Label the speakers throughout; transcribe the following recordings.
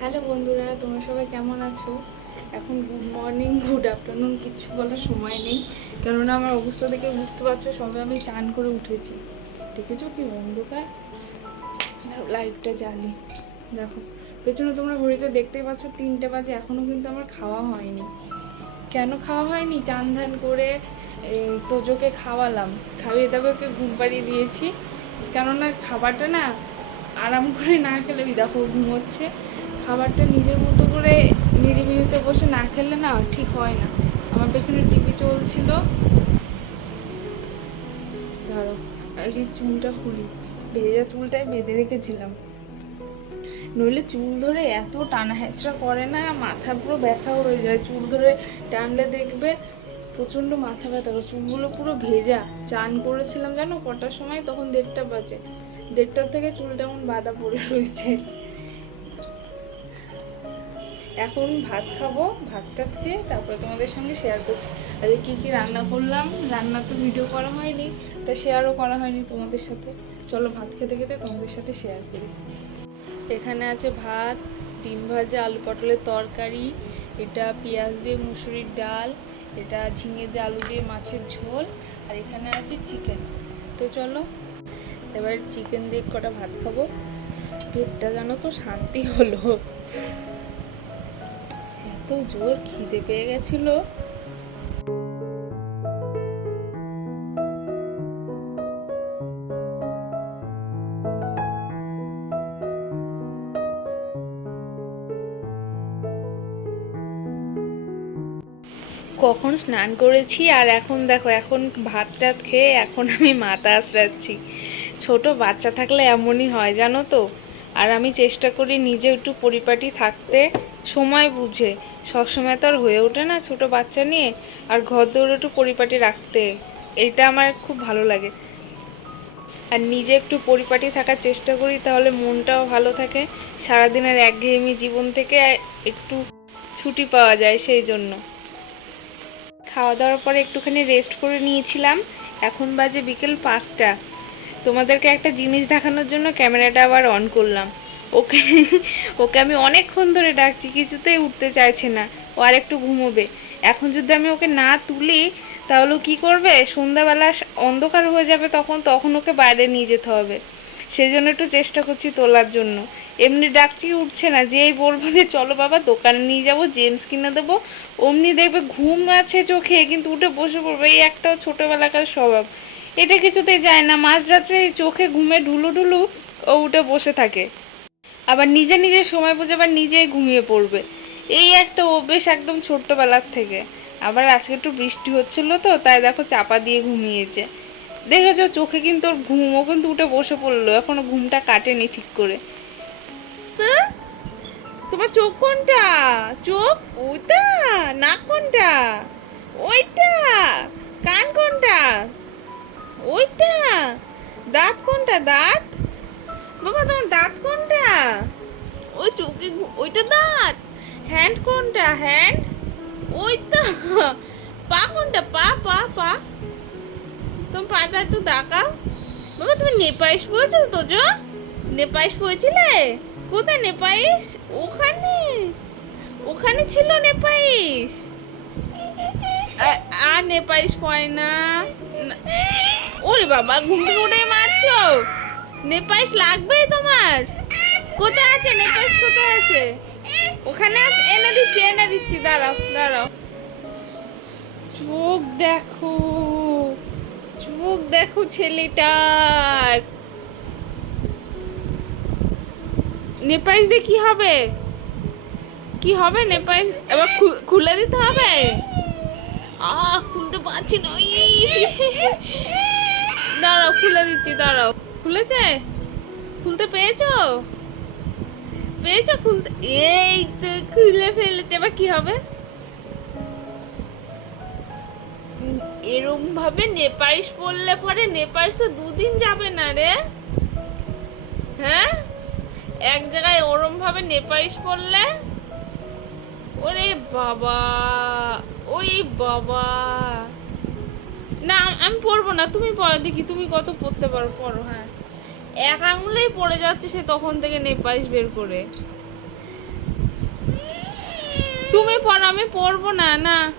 Speaker 1: Hello বন্ধুরা, তোমরা সবাই কেমন আছো? এখন গুড মর্নিং গুড আফটারনুন কিচ্ছু বলার সময় নেই। কেননা আমার অবস্থা দেখে বুঝতে পারছ, সবে আমি চান করে উঠেছি। দেখেছ কি অন্ধকার? লাইটটা জ্বালি। দেখো, পেছনে তোমরা ঘড়িতে দেখতেই পাচ্ছ, তিনটে বাজে এখনও কিন্তু আমার খাওয়া হয়নি। কেন খাওয়া হয়নি? চান ধান করে তোজোকে খাওয়ালাম। খাইয়ে দাবে ওকে ঘুম পাড়িয়ে দিয়েছি। কেননা খাবারটা না আরাম করে না খেলে দেখো ঘুমোচ্ছে। খাবারটা নিজের মতো করে নিরিবিলিতে বসে না খেলে না ঠিক হয় না। আমার পেছনে টিভি চলছিল। ধরো, আগে চুলটা খুলি। ভেজা চুলটাই বেঁধে রেখেছিলাম। নইলে চুল ধরে এত টানা হেঁচড়া করে না, মাথা পুরো ব্যথা হয়ে যায়। চুল ধরে টানলে দেখবে প্রচণ্ড মাথা ব্যথা করে। চুলগুলো পুরো ভেজা। চান করেছিলাম জানো, কটার সময়? তখন দেড়টা বাজে। দেড়টার থেকে চুলটা এমন বাঁধা পড়ে রয়েছে। এখন ভাত খাব, ভাতটা খেয়ে তারপরে তোমাদের সঙ্গে শেয়ার করছি। আর কী কী রান্না করলাম? রান্না তো ভিডিও করা হয়নি, তা শেয়ারও করা হয়নি তোমাদের সাথে। চলো ভাত খেতে খেতে তোমাদের সাথে শেয়ার করি। এখানে আছে ভাত, ডিম ভাজা, আলু পটলের তরকারি, এটা পেঁয়াজ দিয়ে মুসুরির ডাল, এটা ঝিঙে দিয়ে আলু দিয়ে মাছের ঝোল, আর এখানে আছে চিকেন তো চলো, এবার চিকেন দিয়ে কটা ভাত খাব? পেটটা জানো তো শান্তি হলো। এত জোর খিদে পেয়ে গেছিল। কখন স্নান করেছি? আর এখন দেখো, এখন ভাত টাত খেয়ে এখন আমি মাথা আশ্রাচ্ছি ছোট বাচ্চা থাকলে এমনই হয়, জানো তো? আর আমি চেষ্টা করি নিজে একটু পরিপাটি থাকতে, সময় বুঝে। সবসময় তো আর হয়ে ওঠে না ছোট বাচ্চা নিয়ে আর ঘর দৌড়ে একটু পরিপাটি রাখতে। এটা আমার খুব ভালো লাগে। আর নিজে একটু পরিপাটি থাকার চেষ্টা করি তাহলে মনটাও ভালো থাকে। সারাদিনের একঘেয়েমি জীবন থেকে একটু ছুটি পাওয়া যায় সেই জন্য। খাওয়া দাওয়ার পরে একটুখানি রেস্ট করে নিয়েছিলাম। এখন বাজে বিকেল পাঁচটা। তোমাদেরকে একটা জিনিস দেখানোর জন্য ক্যামেরাটা আবার অন করলাম। ওকে ওকে আমি অনেকক্ষণ ধরে ডাকছি, কিছুতেই উঠতে চাইছে না। ও আর একটু ঘুমোবে। এখন যদি আমি ওকে না তুলি, তাহলে কী করবে? সন্ধ্যাবেলা অন্ধকার হয়ে যাবে তখন তখন ওকে বাইরে নিয়ে যেতে হবে। সেই জন্য একটু চেষ্টা করছি তোলার জন্য। এমনি ডাকছি, উঠছে না। যেই বলব যে, চলো বাবা, দোকানে নিয়ে যাব, জেমস কিনে দেবো। অমনি দেখবে ঘুম আছে চোখে, কিন্তু উঠে বসে পড়বে। এই একটা ছোটোবেলাকার স্বভাব। এটা কিছুতেই যায় না। মাঝরাত্রে চোখে ঘুমে ঢুলু ঢুলু ও উঠে বসে থাকে। আবার নিজে নিজে সময় বুঝে আবার নিজেই ঘুমিয়ে পড়বে। এই একটা অভ্যেস একদম ছোট্টবেলার থেকে। আবার আজকে একটু বৃষ্টি হচ্ছিল তো, তাই দেখো চাপা দিয়ে ঘুমিয়েছে। দেখেছ চোখে কিন্তু ওর ঘুমও কিন্তু উঠে বসে পড়ল, এখনও ঘুমটা কাটেনি ঠিক করে। তোমার চোখ কোনটা? চোখ ওইটা নাক কোনটা? ওইটা। কান কোনটা? ওইটা। দাঁত কোনটা? দাঁত? বাবা, তোমার দাঁত কোনটা? ওই চোখে ওইটা দাঁত। হ্যান্ড কোনটা? হ্যান্ড ওইটা পা কোনটা? পা পা পা। তোমার পাটা একটু দেখাও বাবা, তুমি নেপাইশ পড়েছো তো জো? নেপাইশ পড়েছিলে কোথায় নেপাইস ওখানে। ওখানে ছিল নেপাইশ। আ- আর নেপাইশ পয় না। না- ওরে বাবা, ঘুম থেকে উঠে মারছো? নেপাইশ লাগবে তোমার? কোথায় আছে? নেপাইশ কোথায় আছে? ওখানে আছে? এনে দিচ্ছি এনে দিচ্ছি। দাঁড়াও দাঁড়াও। চোখ দেখো চোখ দেখো ছেলেটার। নেপাইশ দিয়ে কি হবে? কি হবে নেপাইশ এবার খুলে দিতে হবে? আহ খুলতে পারছি না। দাঁড়াও, খুলে দিচ্ছি, দাঁড়াও। খুলেছে খুলতে পেয়েছ? পেয়েছ খুলতে? এই তো খুলে ফেলেছে, এবার কি হবে? এরম ভাবে নেপাইশ পড়লে পরে নেপাইশ তো দুদিন যাবে না রে। হ্যাঁ? এক জায়গায় ওরম ভাবে নেপাইশ পড়লে? ওরে বাবা ওরে বাবা। না, আমি পড়ব না, তুমি পড়ো, দেখি তুমি কত পড়তে পারো, পড়ো হ্যাঁ। এক আঙুলেই পড়ে যাচ্ছে সে তখন থেকে নেপাইশ বের করে। তুমি পড়ো, আমি পড়ব না না।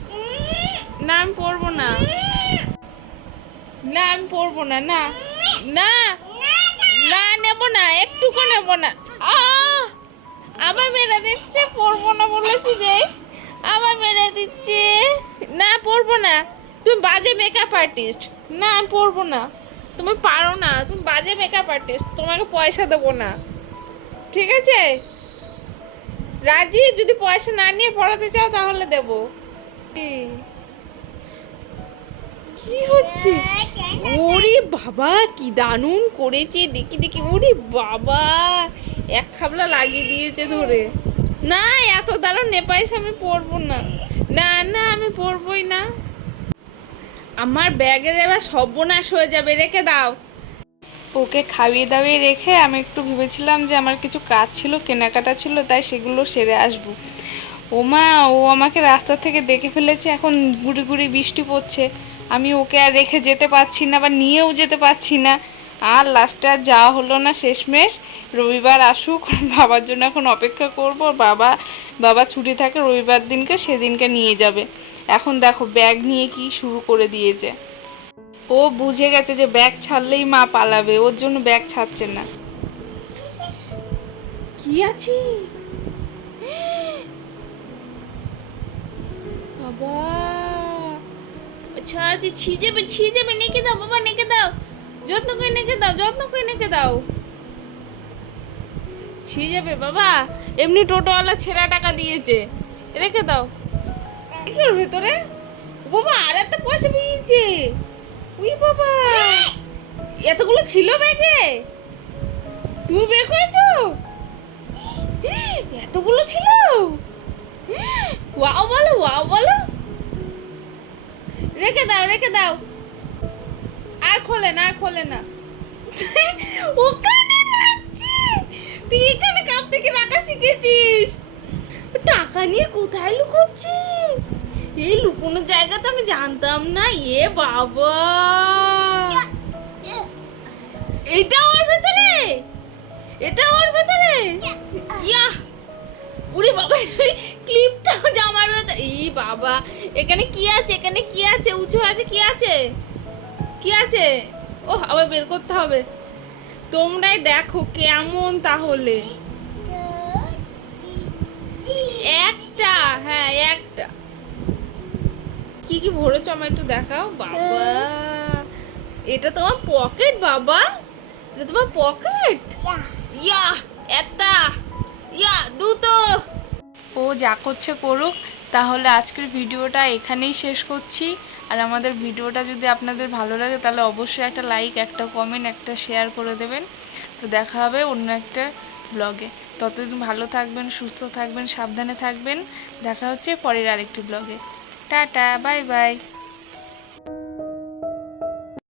Speaker 1: না, আমি পড়ব না। না, আমি পড়ব না না। না না, নেব না, একটুকু নেব না! আবার মেরে দিচ্ছে, পড়ব না বলেছি যে। আবার মেরে দিচ্ছে। না, পড়ব না। তুমি বাজে মেকআপ আর্টিস্ট না, আমি পড়ব না। তুমি পারো না, তুমি বাজে মেকআপ আর্টিস্ট তোমাকে পয়সা দেবো না। ঠিক আছে? রাজি? যদি পয়সা না নিয়ে পড়াতে চাও তাহলে দেবো। কি? হচ্ছে? ওরে বাবা, কি দারুণ করেছে, দেখি দেখি। ওরে বাবা, এক খাবলা লাগিয়ে দিয়েছে ধরে। না, এত দারুণ নেপাইস আমি পড়ব না। না না, আমি পরবই না। আমার ব্যাগের এবার সর্বনাশ হয়ে যাবে, রেখে দাও। ওকে খাইয়ে দাওয়িয়ে রেখে আমি একটু ভেবেছিলাম যে আমার কিছু কাজ ছিল, কেনাকাটা ছিল, তাই সেগুলো সেরে আসব। ও মা ও আমাকে রাস্তা থেকে দেখে ফেলেছে, এখন গুড়ি গুড়ি বৃষ্টি পড়ছে। আমি ওকে আর রেখে যেতে পারছি না বা নিয়েও যেতে পারছি না। আর লাস্টে আর যাওয়া হলো না শেষমেশ। রবিবার আসুক বাবার জন্য এখন অপেক্ষা করব। বাবা বাবা ছুটি থাকে রবিবার দিনকে, সেদিনকে নিয়ে যাবে। এখন দেখো ব্যাগ নিয়ে কি শুরু করে দিয়েছে। ও বুঝে গেছে যে ব্যাগ ছাড়লেই মা পালাবে, ওর জন্য ব্যাগ ছাড়ছে না। কি আছে? বাবা আচ্ছা আচ্ছা ছি যাবে ছি যাবে, নেকে দাও, বাবা, নেকে দাও। যত্ন করে নেকে দাও, যত্ন করে নেকে দাও। ছি যাবে বাবা, এমনি টোটোওয়ালা ছেঁড়া টাকা দিয়েছে। রেখে দাও। কি ওর ভেতরে। বাবা, আর এত পয়সা পেয়েছে। উই বাবা। এতগুলো ছিল ব্যাগে? তুমি বের করেছ? এতগুলো ছিল? ওয়াও বলো ওয়াও বলো। রেখে দাও রেখে দাও। আর খোলে না, আর খোলে না। ওখানে রাখছি তুই এখানে কাপ থেকে রাখা শিখেছিস? টাকা নিয়ে কোথায় লুকোচ্ছি? এই লুকোনোর জায়গা তো আমি জানতাম না। এ বাবা। এটা ওর ভেতরে? এটা ওর ভেতরে? ইয়া উরে বাবা ক্লিপটাও জামার ভেতরে। ই বাবা, এখানে কি আছে? এখানে কি আছে? উঁচু আছে, কি আছে? কি আছে? ও আবার বের করতে হবে। তোমরাই দেখো কেমন তাহলে। একটা হ্যাঁ একটা। কি কি ভরেছো আমার একটু দেখাও? বাবা, এটা তোমার পকেট, বাবা? এটা তোমার পকেট? ইয়া, একটা। ইয়া, দুটো। ও যা করছে করুক, তাহলে আজকের ভিডিওটা এখানেই শেষ করছি। আর আমাদের ভিডিওটা যদি আপনাদের ভালো লাগে, তাহলে অবশ্যই একটা লাইক একটা কমেন্ট একটা শেয়ার করে দেবেন। তো দেখা হবে অন্য একটা ব্লগে ততদিন ভালো থাকবেন, সুস্থ থাকবেন, সাবধানে থাকবেন। দেখা হচ্ছে পরের আরেকটি ব্লগে টাটা বাই বাই